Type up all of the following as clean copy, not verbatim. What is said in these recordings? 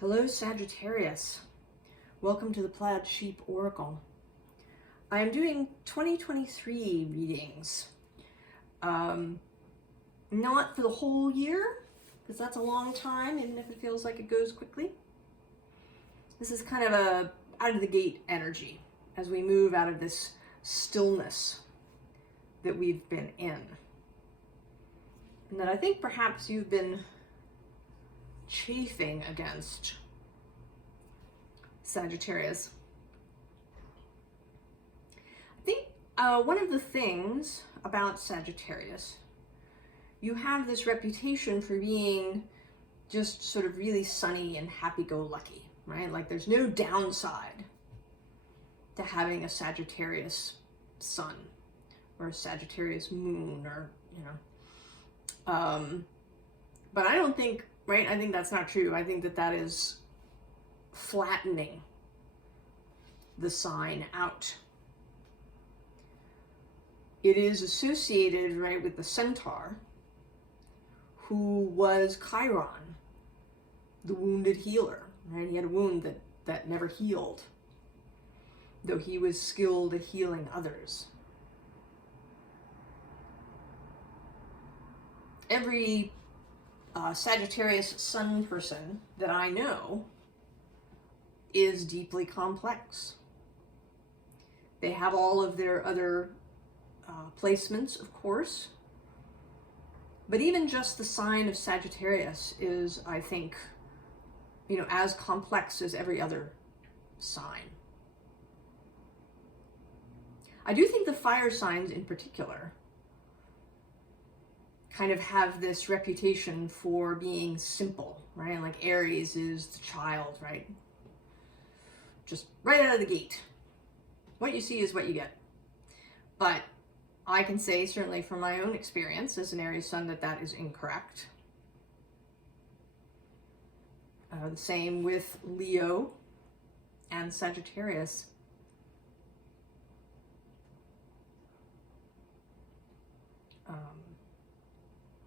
Hello, Sagittarius. Welcome to the Plaid Sheep Oracle. I am doing 2023 readings. Not for the whole year, because that's a long time, even if it feels like it goes quickly. This is kind of a out of the gate energy as we move out of this stillness that we've been in. And that I think perhaps you've been chafing against, Sagittarius. I think one of the things about Sagittarius, you have this reputation for being just sort of really sunny and happy-go-lucky, right? Like there's no downside to having a Sagittarius sun or a Sagittarius moon, or but I don't think, right? I think that's not true. I think that that is flattening the sign out. It is associated, right, with the centaur, who was Chiron, the wounded healer, right? He had a wound that never healed, though he was skilled at healing others. Every Sagittarius sun person that I know is deeply complex. They have all of their other placements, of course, but even just the sign of Sagittarius is, I think, as complex as every other sign. I do think the fire signs in particular kind of have this reputation for being simple, right? Like Aries is the child, right? Just right out of the gate. What you see is what you get. But I can say, certainly from my own experience as an Aries sun, that that is incorrect. The same with Leo and Sagittarius.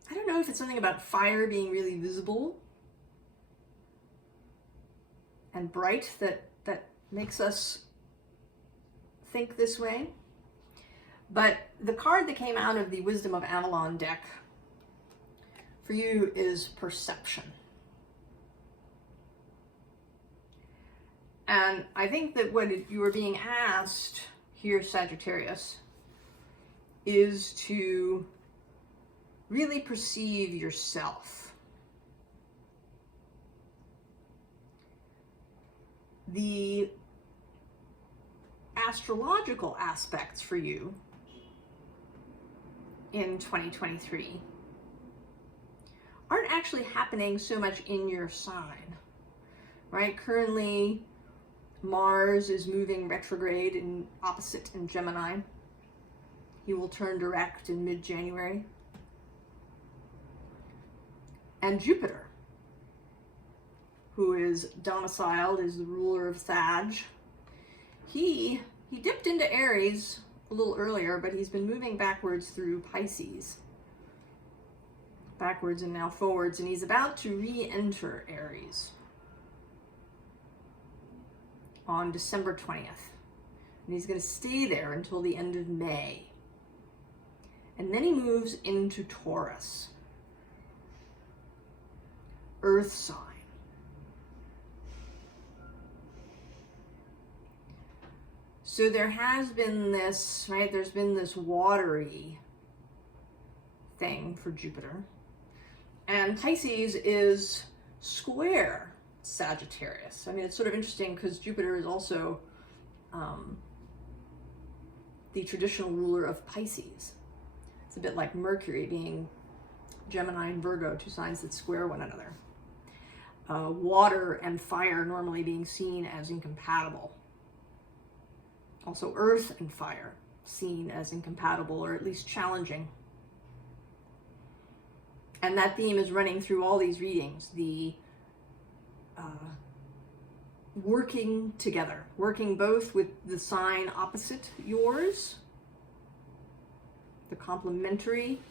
I don't know if it's something about fire being really visible and bright that makes us think this way. But the card that came out of the Wisdom of Avalon deck for you is perception. And I think that what you are being asked here, Sagittarius, is to really perceive yourself. The astrological aspects for you in 2023 aren't actually happening so much in your sign, right? Currently, Mars is moving retrograde in opposite in Gemini. He will turn direct in mid-January. And Jupiter, who is domiciled, is the ruler of Sag. He dipped into Aries a little earlier, but he's been moving backwards through Pisces. Backwards and now forwards, and he's about to re-enter Aries on December 20th. And he's going to stay there until the end of May. And then he moves into Taurus, Earth sign. So there has been this, right? There's been this watery thing for Jupiter. And Pisces is square Sagittarius. I mean, it's sort of interesting because Jupiter is also the traditional ruler of Pisces. It's a bit like Mercury being Gemini and Virgo, two signs that square one another. Water and fire normally being seen as incompatible. Also earth and fire seen as incompatible, or at least challenging. And that theme is running through all these readings, the working together, working both with the sign opposite yours, the complementary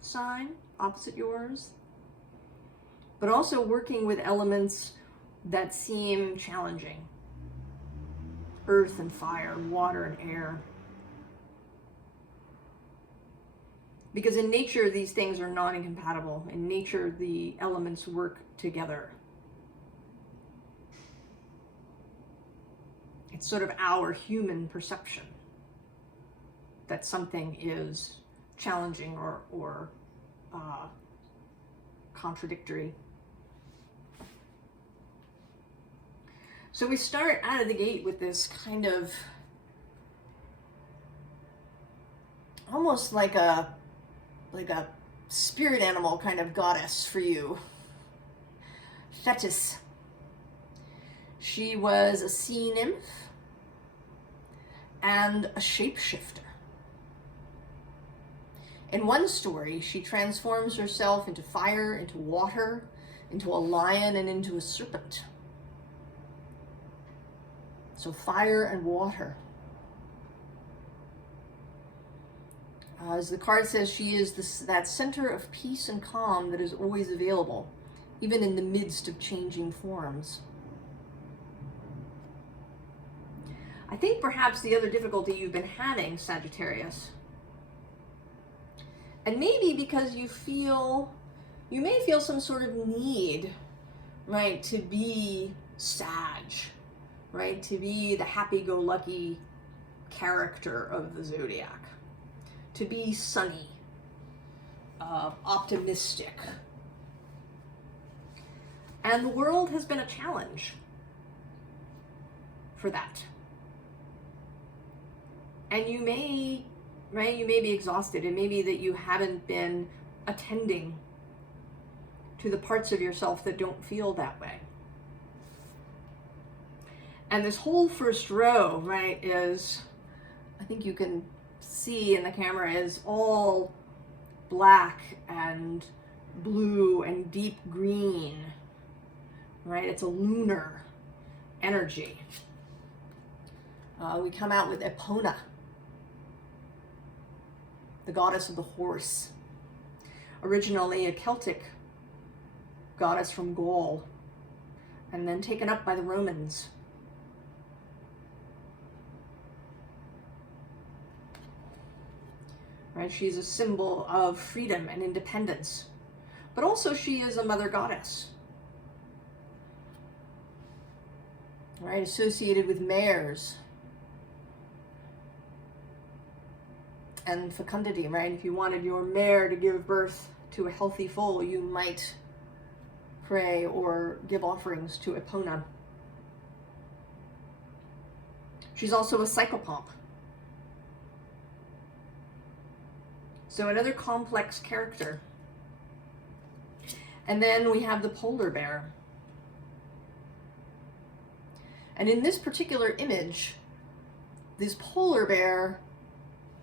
sign opposite yours, but also working with elements that seem challenging. Earth and fire, water and air. Because in nature, these things are not incompatible. In nature, the elements work together. It's sort of our human perception that something is challenging or contradictory. So we start out of the gate with this kind of almost like a spirit animal kind of goddess for you. Thetis. She was a sea nymph and a shapeshifter. In one story, she transforms herself into fire, into water, into a lion, and into a serpent. So fire and water. As the card says, she is that center of peace and calm that is always available, even in the midst of changing forms. I think perhaps the other difficulty you've been having, Sagittarius, and maybe because you may feel some sort of need, right, to be Sag, right, to be the happy-go-lucky character of the zodiac, to be sunny, optimistic. And the world has been a challenge for that. And you may be exhausted. It may be that you haven't been attending to the parts of yourself that don't feel that way. And this whole first row, right, is, I think you can see in the camera, is all black and blue and deep green, right? It's a lunar energy. We come out with Epona, the goddess of the horse, originally a Celtic goddess from Gaul, and then taken up by the Romans. Right? She's a symbol of freedom and independence, but also she is a mother goddess, right? Associated with mares and fecundity, right? If you wanted your mare to give birth to a healthy foal, you might pray or give offerings to Epona. She's also a psychopomp. So another complex character. And then we have the polar bear. And in this particular image, this polar bear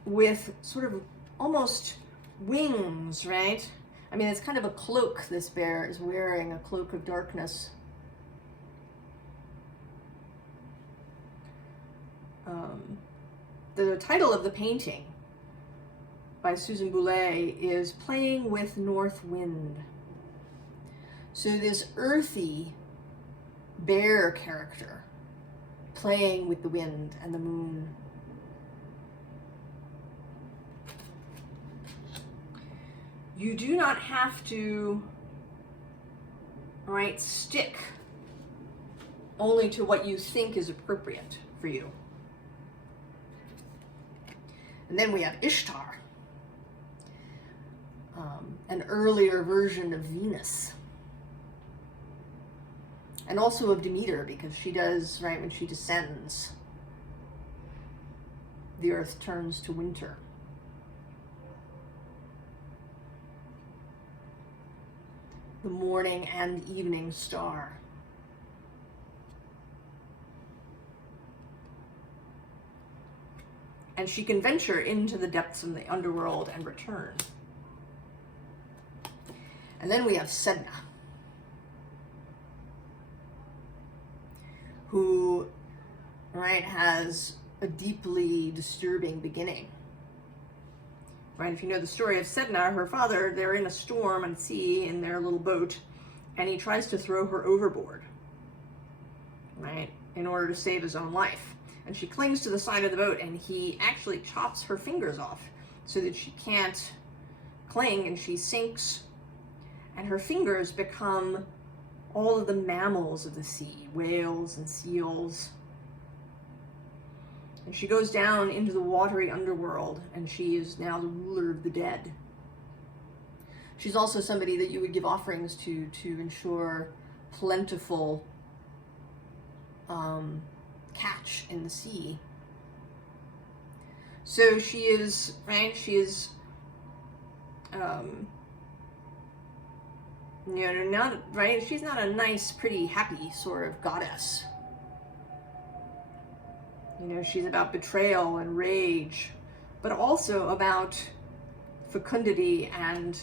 with sort of almost wings, right? I mean, it's kind of a cloak. This bear is wearing a cloak of darkness. The title of the painting by Susan Boulay is Playing with North Wind. So this earthy bear character playing with the wind and the moon. You do not have to, right, stick only to what you think is appropriate for you. And then we have Ishtar, an earlier version of Venus. And also of Demeter, because she does, right, when she descends, the earth turns to winter. The morning and evening star. And she can venture into the depths of the underworld and return. And then we have Sedna, who, right, has a deeply disturbing beginning. Right, if you know the story of Sedna, her father, they're in a storm at sea in their little boat, and he tries to throw her overboard. right, in order to save his own life. And she clings to the side of the boat, and he actually chops her fingers off so that she can't cling, and she sinks, and her fingers become all of the mammals of the sea, whales and seals. And she goes down into the watery underworld, and she is now the ruler of the dead. She's also somebody that you would give offerings to ensure plentiful catch in the sea. So she is, right, she is, you know, not, right, she's not a nice, pretty, happy sort of goddess. You know, she's about betrayal and rage, but also about fecundity and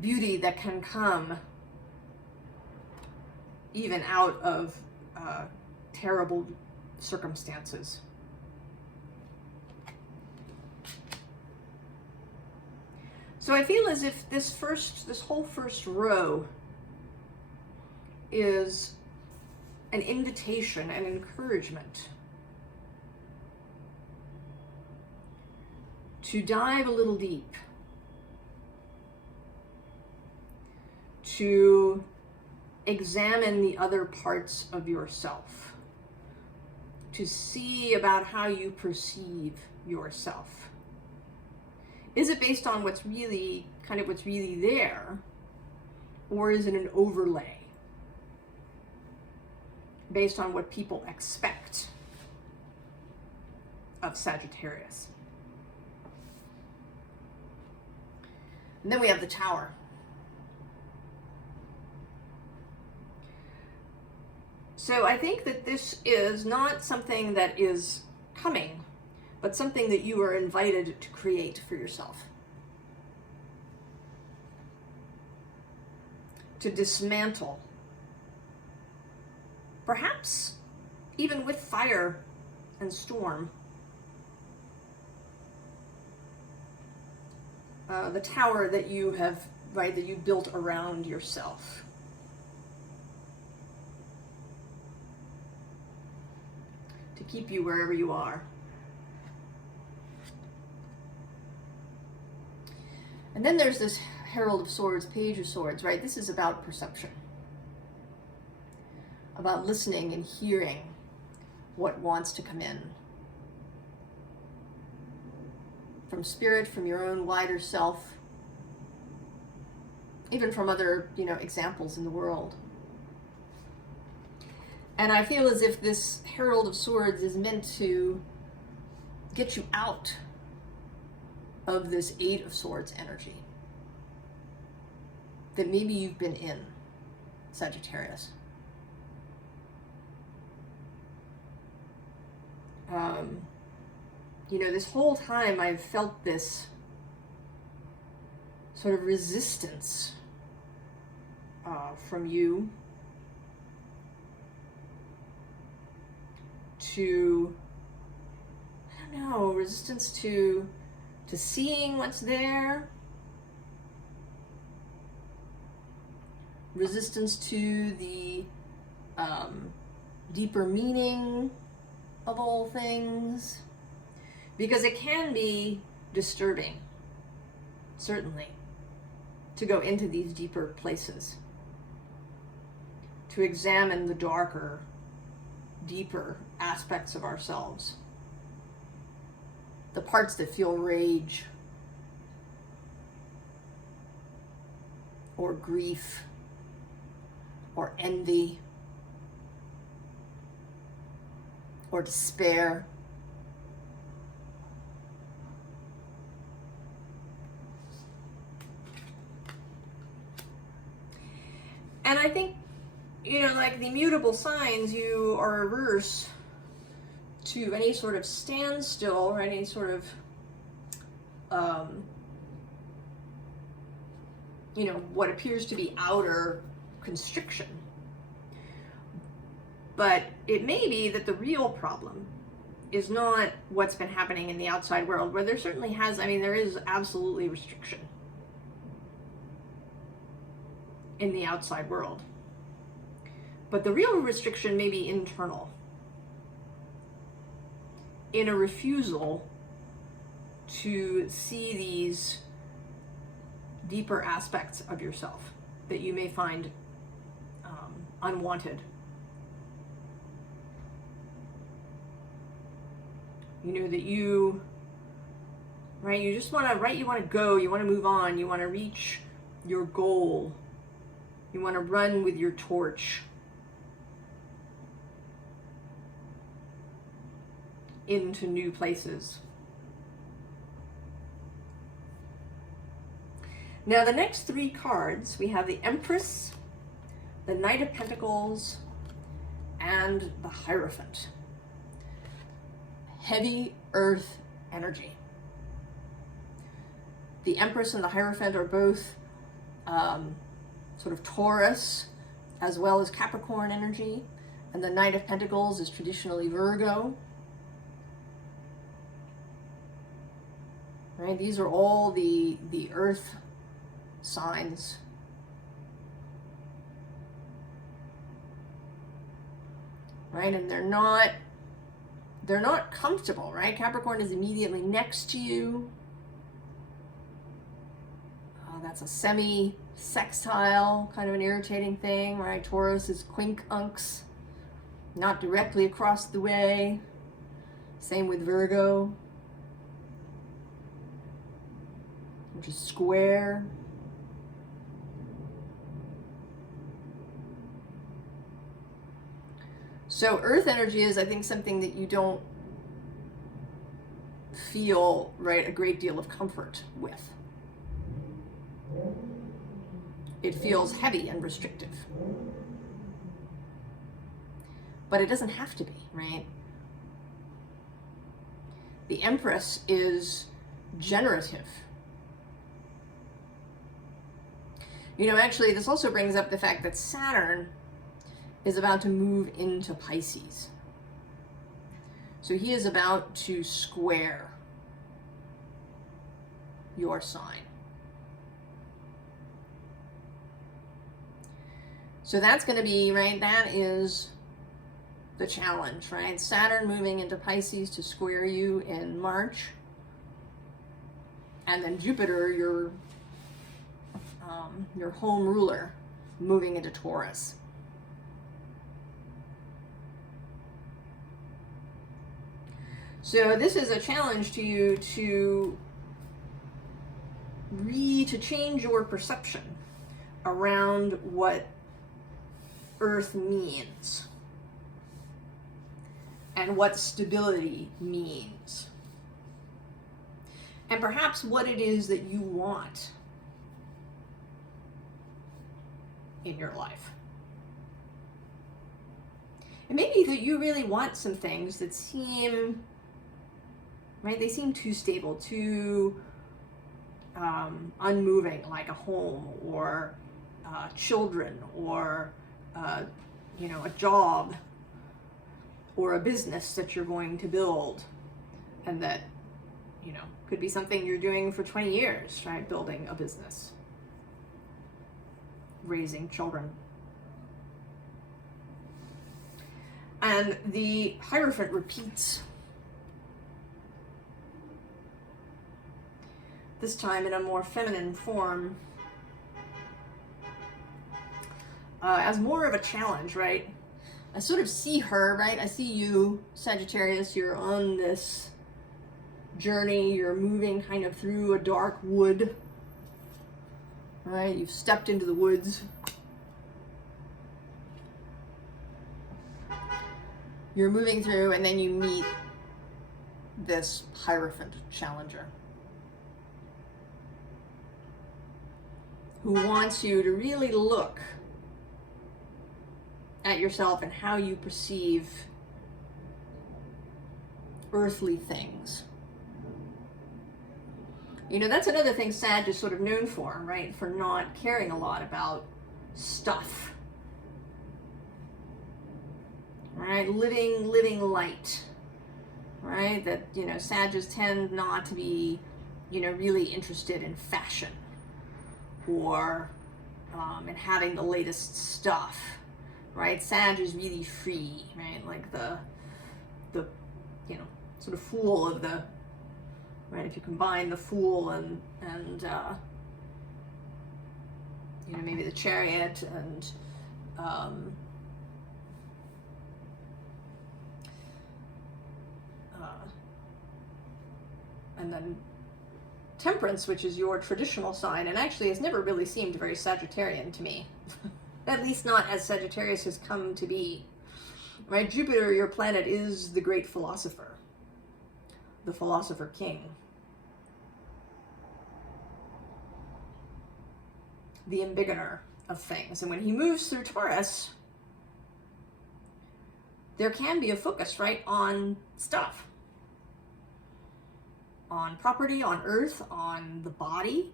beauty that can come even out of terrible circumstances. So I feel as if this whole first row is an invitation, an encouragement to dive a little deep, to examine the other parts of yourself, to see about how you perceive yourself. Is it based on what's really there, or is it an overlay based on what people expect of Sagittarius? And then we have the Tower. So I think that this is not something that is coming, but something that you are invited to create for yourself. To dismantle. Perhaps even with fire and storm. The tower that you have, right, that you built around yourself. To keep you wherever you are. And then there's this Herald of Swords, Page of Swords, right? This is about perception. About listening and hearing what wants to come in. From spirit, from your own wider self, even from other, examples in the world. And I feel as if this Herald of Swords is meant to get you out of this Eight of Swords energy that maybe you've been in, Sagittarius. This whole time I've felt this sort of resistance from you to, I don't know, resistance to seeing what's there, resistance to the deeper meaning of all things, because it can be disturbing, certainly, to go into these deeper places, to examine the darker, deeper aspects of ourselves, the parts that feel rage or grief or envy or despair. And I think, like the mutable signs, you are averse to any sort of standstill or any sort of, what appears to be outer constriction. But it may be that the real problem is not what's been happening in the outside world, where there certainly there is absolutely restriction. in the outside world. But the real restriction may be internal, in a refusal to see these deeper aspects of yourself that you may find unwanted. You know, that you, right, you just want to, right, you want to go, you want to move on, you want to reach your goal, you want to run with your torch into new places. Now the next three cards, we have the Empress, the Knight of Pentacles, and the Hierophant. Heavy earth energy. The Empress and the Hierophant are both sort of Taurus as well as Capricorn energy, and the Knight of Pentacles is traditionally Virgo. Right? These are all the earth signs. Right? And they're not comfortable, right? Capricorn is immediately next to you. That's a semi-sextile, kind of an irritating thing, right? Taurus is quincunx, not directly across the way. Same with Virgo, which is square. So earth energy is, I think, something that you don't feel, right, a great deal of comfort with. It feels heavy and restrictive. But it doesn't have to be, right? The Empress is generative. You know, actually, this also brings up the fact that Saturn is about to move into Pisces. So he is about to square your sign. So that's going to be, right, that is the challenge, right? Saturn moving into Pisces to square you in March. And then Jupiter, your home ruler, moving into Taurus. So this is a challenge to you to change your perception around what Earth means and what stability means, and perhaps what it is that you want in your life. It may be that you really want some things that seem, right, they seem too stable, too unmoving, like a home or children or you know, a job or a business that you're going to build, and that, you know, could be something you're doing for 20 years, right? Building a business, raising children. And the Hierophant repeats, this time in a more feminine form, as more of a challenge, right? I sort of see her, right? I see you, Sagittarius, you're on this journey, you're moving kind of through a dark wood, right? You've stepped into the woods. You're moving through, and then you meet this Hierophant challenger who wants you to really look at yourself and how you perceive earthly things. You know, that's another thing Sag is sort of known for, right? For not caring a lot about stuff. Right? Living light. Right? That, you know, Sages tend not to be, you know, really interested in fashion or and having the latest stuff, right? Sag is really free, right? Like the sort of fool of the, right? If you combine the fool and maybe the chariot and then Temperance, which is your traditional sign, and actually has never really seemed very Sagittarian to me. At least not as Sagittarius has come to be. Right? Jupiter, your planet, is the great philosopher. The philosopher king. The embiggener of things. And when he moves through Taurus, there can be a focus, right, on stuff. On property, on earth, on the body,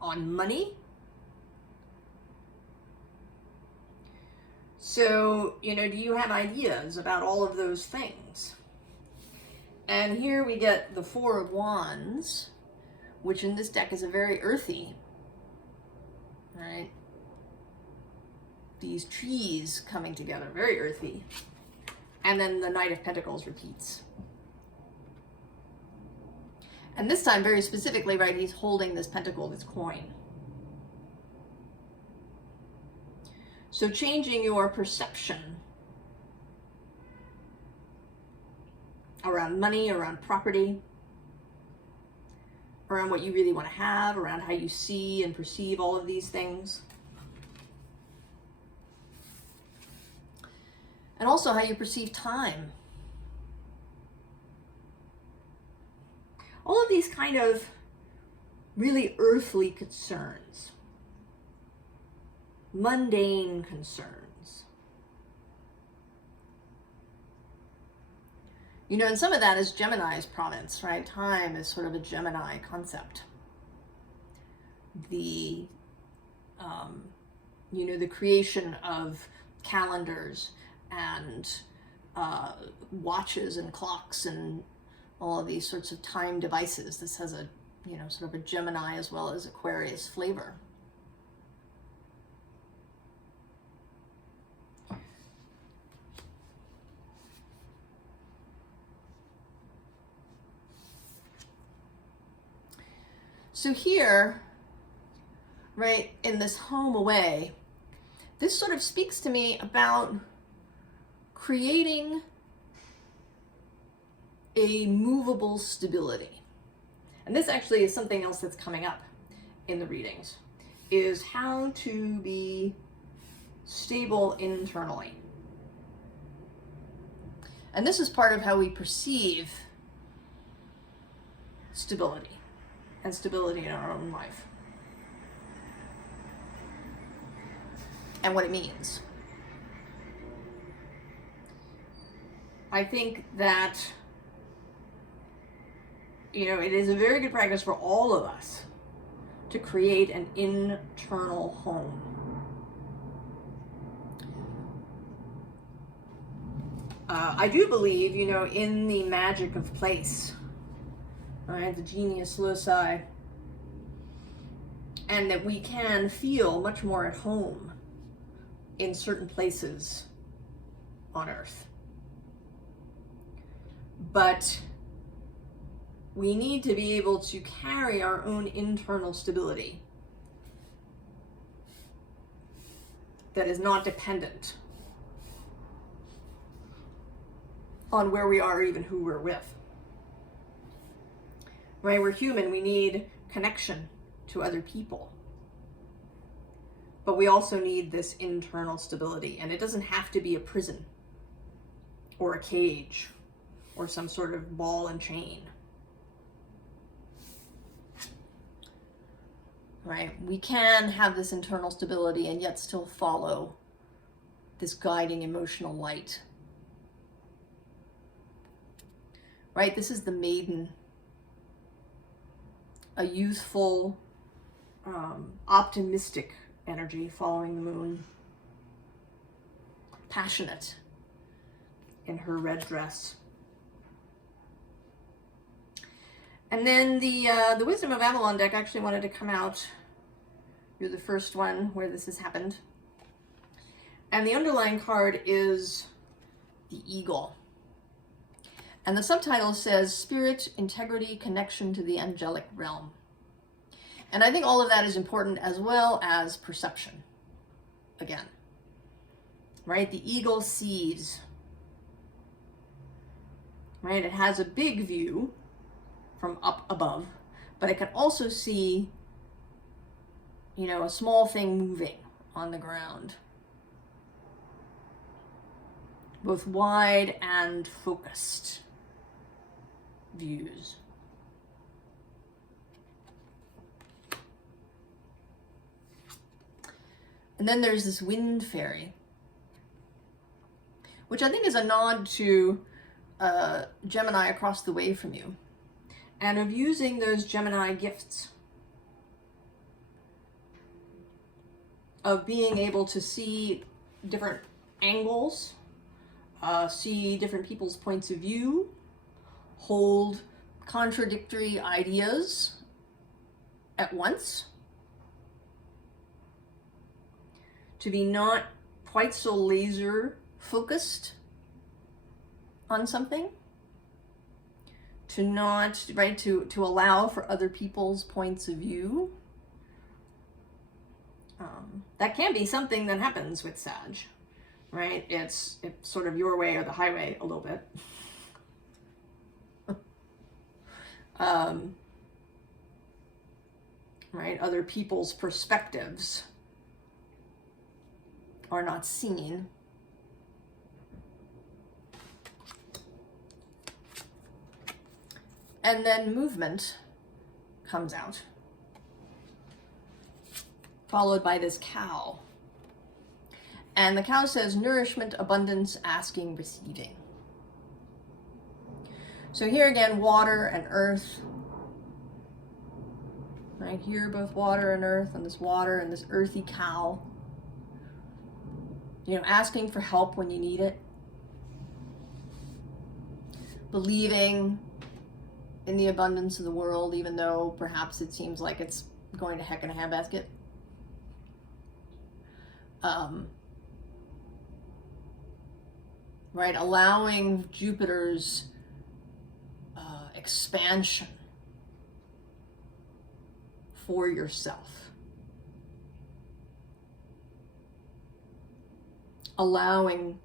on money. So, do you have ideas about all of those things? And here we get the Four of Wands, which in this deck is a very earthy, right? These trees coming together, very earthy. And then the Knight of Pentacles repeats. And this time, very specifically, right, he's holding this pentacle, this coin. So changing your perception around money, around property, around what you really want to have, around how you see and perceive all of these things. And also how you perceive time. All of these kind of really earthly concerns, mundane concerns. And some of that is Gemini's province, right? Time is sort of a Gemini concept. The creation of calendars and watches and clocks and all of these sorts of time devices. This has a, sort of a Gemini as well as Aquarius flavor. So here, right, in this home away, this sort of speaks to me about creating a movable stability. And this actually is something else that's coming up in the readings, is how to be stable internally. And this is part of how we perceive stability and stability in our own life and what it means. I think that it is a very good practice for all of us to create an internal home. I do believe, in the magic of place, right? The genius loci, and that we can feel much more at home in certain places on Earth. But we need to be able to carry our own internal stability that is not dependent on where we are or even who we're with. Right? We're human. We need connection to other people. But we also need this internal stability. And it doesn't have to be a prison or a cage or some sort of ball and chain. Right? We can have this internal stability and yet still follow this guiding emotional light. Right? This is the maiden. A youthful, optimistic energy following the moon. Passionate in her red dress. And then the Wisdom of Avalon deck actually wanted to come out You're the first one where this has happened. And the underlying card is the Eagle. And the subtitle says, Spirit, Integrity, Connection to the Angelic Realm. And I think all of that is important, as well as perception. Again, right? The Eagle sees, right? It has a big view from up above, but it can also see, you know, a small thing moving on the ground. Both wide and focused views. And then there's this wind fairy, which I think is a nod to Gemini across the way from you, and of using those Gemini gifts of being able to see different angles, see different people's points of view, hold contradictory ideas at once, to be not quite so laser focused on something, to not, right, to allow for other people's points of view. That can be something that happens with Sag, right? It's sort of your way or the highway a little bit. Right? Other people's perspectives are not seen. And then movement comes out, followed by this cow. And the cow says, nourishment, abundance, asking, receiving. So here again, water and earth. Right here, both water and earth, and this water and this earthy cow. You know, asking for help when you need it. Believing in the abundance of the world, even though perhaps it seems like it's going to heck in a handbasket. Right, allowing Jupiter's expansion for yourself. Allowing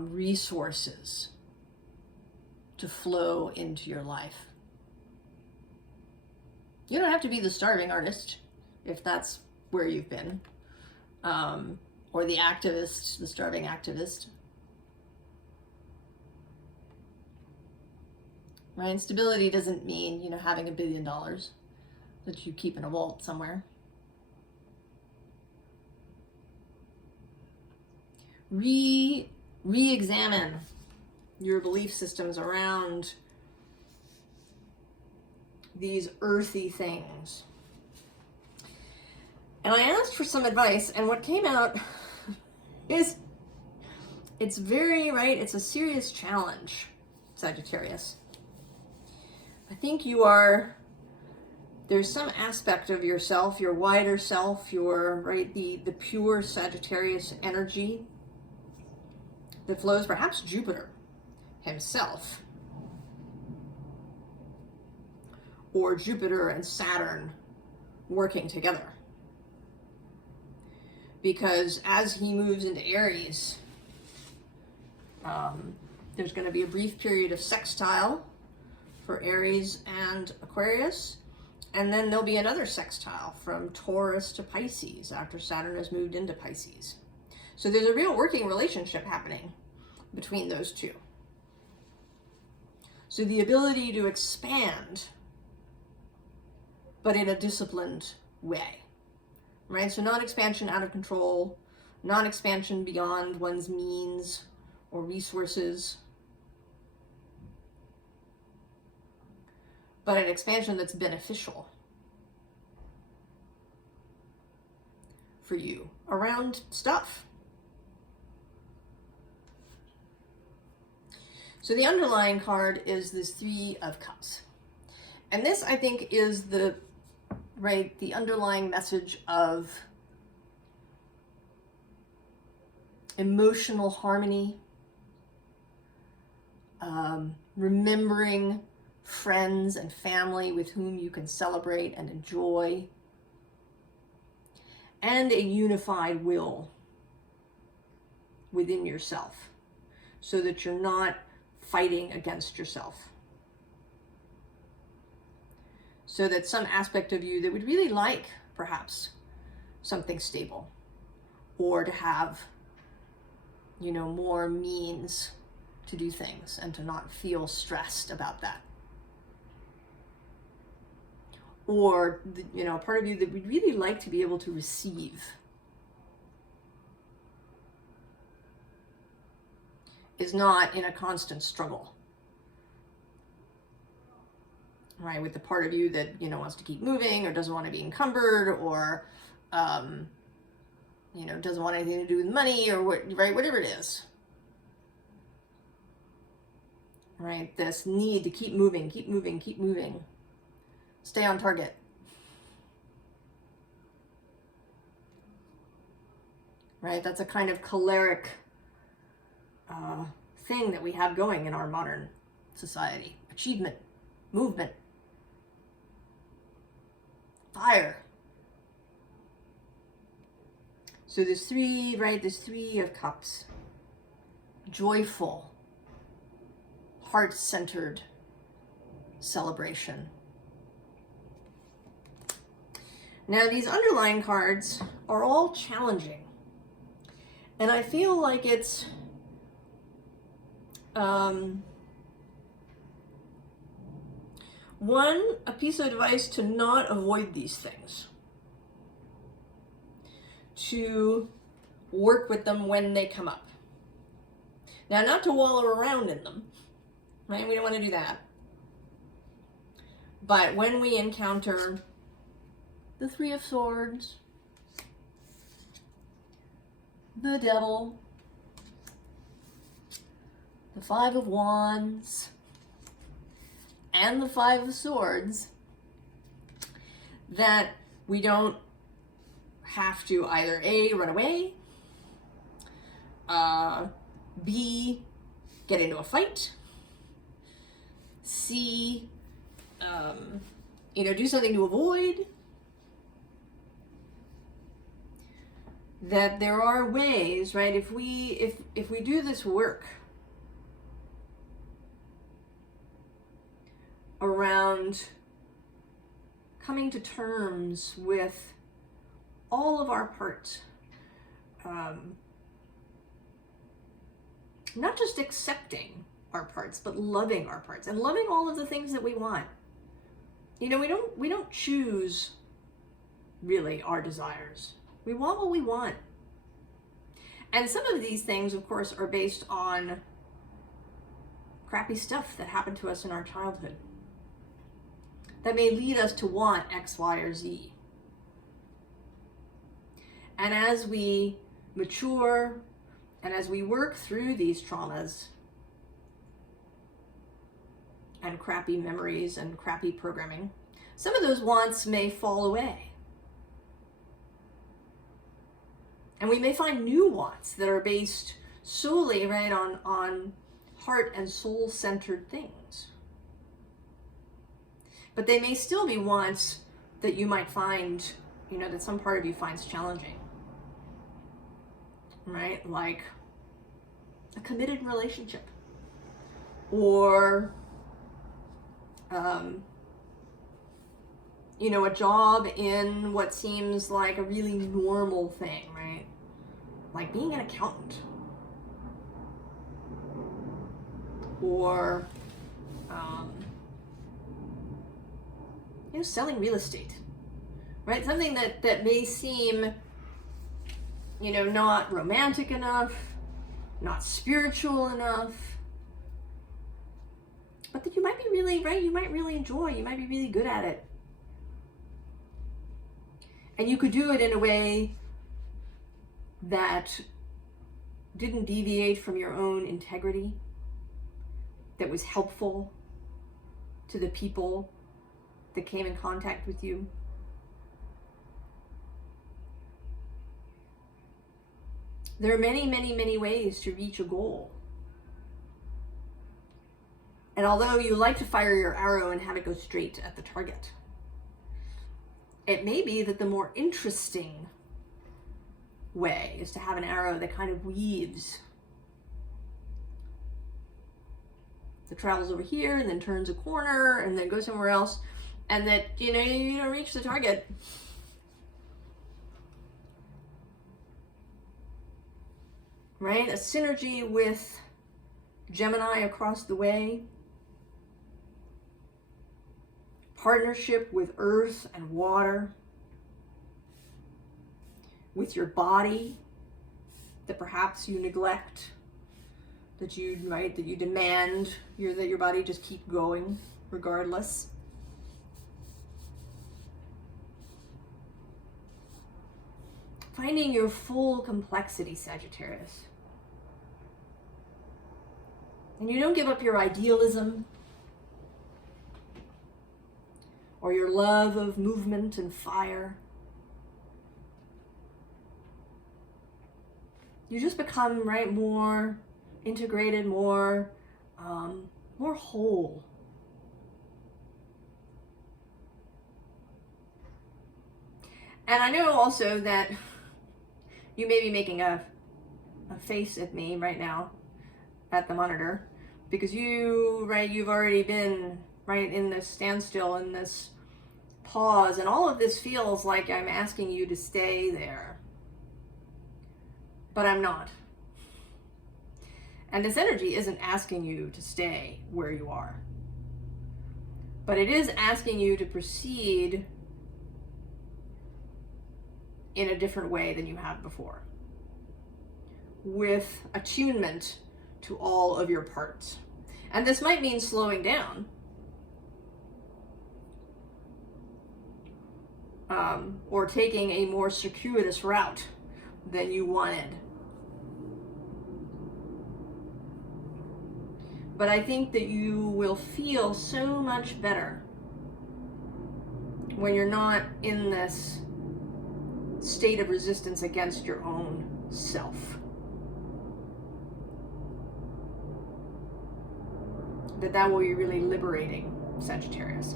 resources to flow into your life. You don't have to be the starving artist if that's where you've been, or the activist, the starving activist. Right? And stability doesn't mean, you know, having $1 billion that you keep in a vault somewhere. Re-examine your belief systems around these earthy things. And I asked for some advice, and what came out is, it's very, right, it's a serious challenge, Sagittarius. I think there's some aspect of yourself, your wider self, your, right, the pure Sagittarius energy that flows, perhaps Jupiter himself, or Jupiter and Saturn working together. Because as he moves into Aries, there's going to be a brief period of sextile for Aries and Aquarius, and then there'll be another sextile from Taurus to Pisces after Saturn has moved into Pisces. So there's a real working relationship happening between those two. So the ability to expand, but in a disciplined way, right? So not expansion out of control, not expansion beyond one's means or resources, but an expansion that's beneficial for you around stuff. So the underlying card is this 3 of Cups. And this, I think, is the right, the underlying message of emotional harmony, remembering friends and family with whom you can celebrate and enjoy, and a unified will within yourself so that you're not fighting against yourself. So that some aspect of you that would really like perhaps something stable, or to have, you know, more means to do things and to not feel stressed about that. Or, you know, part of you that would really like to be able to receive. Is not in a constant struggle. Right, with the part of you that, you know, wants to keep moving or doesn't want to be encumbered, or, you know, doesn't want anything to do with money, or what, right, whatever it is. Right, this need to keep moving, keep moving, keep moving. Stay on target. Right, that's a kind of choleric thing that we have going in our modern society. Achievement, movement, fire. So there's three, right? There's 3 of Cups. Joyful, heart-centered celebration. Now these underlying cards are all challenging. And I feel like it's one, a piece of advice to not avoid these things. To work with them when they come up. Now, not to wallow around in them, right? We don't want to do that. But when we encounter the 3 of Swords, the Devil, the 5 of Wands, and the 5 of Swords, that we don't have to either A, run away, B, get into a fight, C, you know, do something to avoid. That there are ways, right? If we do this work around coming to terms with all of our parts, not just accepting our parts, but loving our parts and loving all of the things that we want. You know, we don't choose really our desires. We want what we want. And some of these things, of course, are based on crappy stuff that happened to us in our childhood that may lead us to want X, Y, or Z. And as we mature and as we work through these traumas and crappy memories and crappy programming, some of those wants may fall away. And we may find new wants that are based solely, right, on heart and soul-centered things. But they may still be wants that you might find, you know, that some part of you finds challenging. Right? Like a committed relationship. Or, you know, a job in what seems like a really normal thing, right? Like being an accountant. Or, you know, selling real estate, right? Something that may seem, you know, not romantic enough, not spiritual enough, but that you might be really, right? You might really enjoy, you might be really good at it. And you could do it in a way that didn't deviate from your own integrity, that was helpful to the people that came in contact with you. There are many, many, many ways to reach a goal. And although you like to fire your arrow and have it go straight at the target, it may be that the more interesting way is to have an arrow that kind of weaves. That travels over here and then turns a corner and then goes somewhere else, and that, you don't reach the target. Right? A synergy with Gemini across the way. Partnership with earth and water. With your body that perhaps you neglect, that you demand that your body just keep going regardless. Finding your full complexity, Sagittarius. And you don't give up your idealism or your love of movement and fire. You just become, right, more integrated, more whole. And I know also that you may be making a face at me right now at the monitor, because you've already been right in this standstill, in this pause, and all of this feels like I'm asking you to stay there. But I'm not. And this energy isn't asking you to stay where you are. But it is asking you to proceed in a different way than you have before, with attunement to all of your parts. And this might mean slowing down, or taking a more circuitous route than you wanted. But I think that you will feel so much better when you're not in this state of resistance against your own self. That will be really liberating, Sagittarius.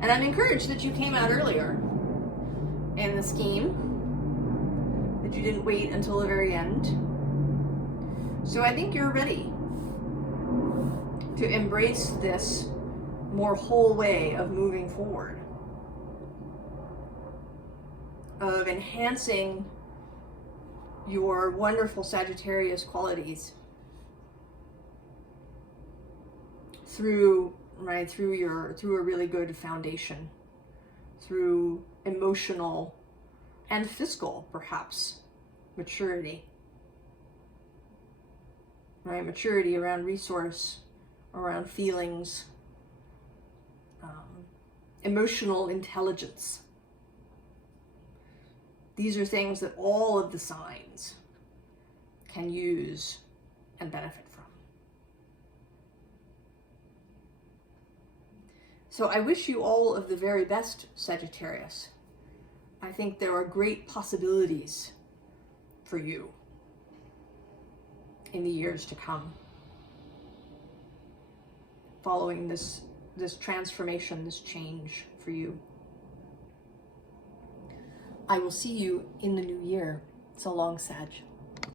And I'm encouraged that you came out earlier in the scheme, that you didn't wait until the very end. So I think you're ready to embrace this more whole way of moving forward, of enhancing your wonderful Sagittarius qualities through a really good foundation, through emotional and fiscal, perhaps, maturity. Right? Maturity around resource, around feelings, emotional intelligence. These are things that all of the signs can use and benefit from. So I wish you all of the very best, Sagittarius. I think there are great possibilities for you in the years to come, following this transformation, this change for you. I will see you in the new year. So long, Sag.